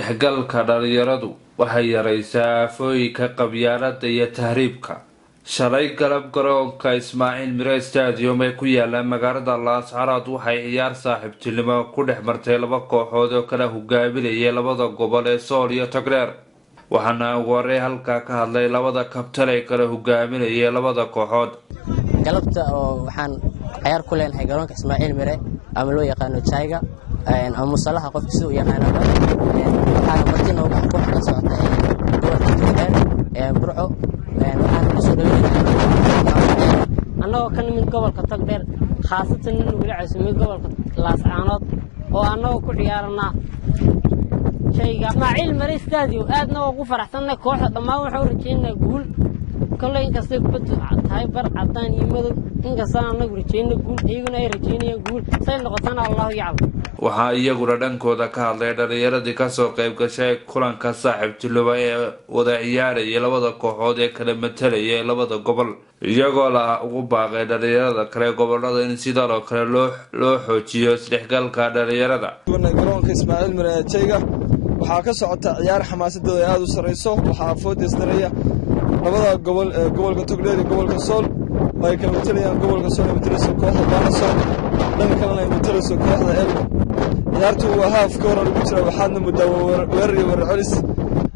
isdhexgalka dhalinyaradu waxay yaraysaa aafooyinka qabyaalada iyo tahriibka. shalay galab garoonka Ismaaciil Mire Stadium ee ku yaala magaalada Laascaanood waxay ciyaar saaxiibtinimo ku dhex martay laba kooxood oo kala hogaaminaya labada gobol ee Sool iyo Togdheer. waxaana ugu horreyn halkaa ka hadlay labada kabtan ee kala hogaaminaya labada kooxood. galabta oo waxaan ciyaar ku leenahay garoonka Ismaaciil Mire ama loo yaqaano Jayga ama musalaha qofka sidoo yaqaano waxaan martina uga ku xaqsatay gobolka Togdheer Burco waxaan ku soo dhaweeyay annagoo kan mid gobolka Togdheer khaasatan inuu walaacay gobolka Laascaanood oo annagoo ku ciyaarana Jayga Ismaaciil Mire Stadium aadna ugu faraxsanay kooxda dhammaan waxa uu rajeynaa guul kale in kasta kubaddu tahay bar cadaan iyo madow in kasta anagu rajeynaa guul iyaguna ay rajeynayaan guul say noqotana Allahu yaclam. waxaa iyaguna dhankooda ka hadlay dhalinyaradii kasoo qayb gashay kulanka saaxiibtinimo ee wada ciyaaraya labada kooxood ee kala matalaya labada gobol, iyagoo la ugu baaqay dhalinyarada kale gobolada in sidoo kale loo xoojiyo isdhexgalka dhalinyarada. garoonka Ismaaciil Mire Jayga waxaa ka socota ciyaar xamaasadeeda aad u sareyso. waxaa foodistaraya labada gobol ee gobolka Togdheer iyo gobolka Sool oo ay kala matalayaan gobolka Sool ee matalaya kooxda Banasool dhanka kalena ay matalaya kooxda Elmo. ciyaartu waa haaf ka hor ugu jira waxaadna muddo weerar iyo celis.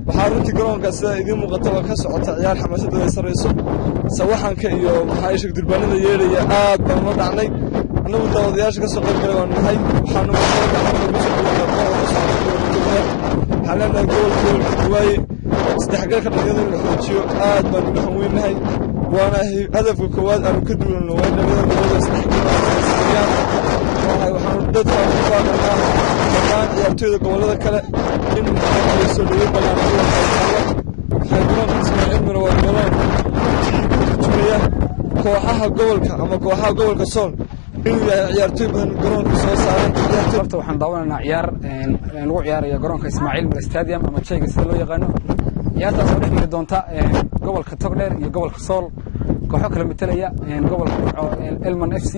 waxaa runtii garoonka sida idin muuqata ka socota ciyaar xamaasadeeda sareyso. sawaxanka iyo maxay sheeg durbaanada yeelaya aad baan la dhacnay. annagu daawadayaasha ka soo qayb galay waan nahay. waxaanu حالنا جول كواي استحقاق الرياضة الحوتشيو آد من بحوينها وأنا هدف الكواد أنا كدول إنه وين الرياضة استحقاق السريان وحنرددها وفاقنا كمان يبتدي قولنا كلا إن يسولي بلا نقول حيقولون إسماعيل من والجلال تجميع كوحها جولك أما كوحها جولك صون inuu ciyaartoy badan garoonka soo saaray. ciyaartoyda waxaan daawanaa ciyaar lagu ciyaarayo garoonka Ismaaciil Mire Stadium ama Jayga sida loo yaqaano. ciyaartaas oo dhexeeya doonta gobolka Togdheer iyo gobolka Sool kooxo kala metelaya gobolka Elman FC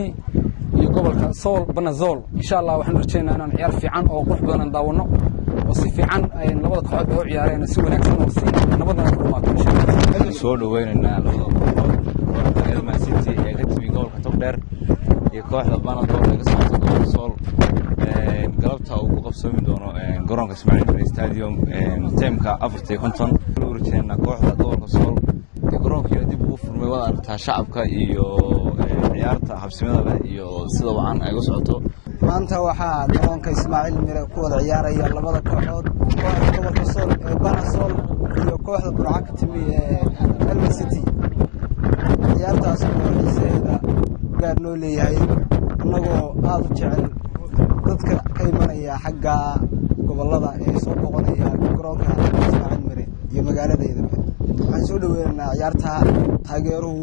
iyo gobolka Sool Banasool. insha Allah waxaan rajaynaynaa inaan ciyaar fiican oo qurux badan daawano oo si fiican ay labada kooxood u ciyaareen si wanaagsan oo si nabadna u dhamaado. soo dhaweynayna labada kooxood Elman City ee ka timi gobolka Togdheer iyo kooxda Banasool ee ka socota gobolka Sool galabta uu ku qabsoomi doono garoonka Ismaaciil Mire Stadium teamka 4-50 u rajeynaa kooxda gobolka Sool ee garoonka dib ugu furmay wada aragtaa shacabka iyo ciyaarta habsimada iyo sida wacan ay u socoto. maanta waxaa garoonka Ismaaciil Mire ku wada ciyaaraya labada kooxood kooxda gobolka Sool ee Banasool iyo kooxda Burco ka timi ee Elman City. ciyaartaas oo xiiseeda gaar loo leeyahay annagoo aad u jecel dadka ka imanaya xagga gobolada ee soo boqonaya garoonka Ismaaciil Mire iyo magaaladeeda. waxaan soo dhaweynaynaa ciyaarta taageeruhu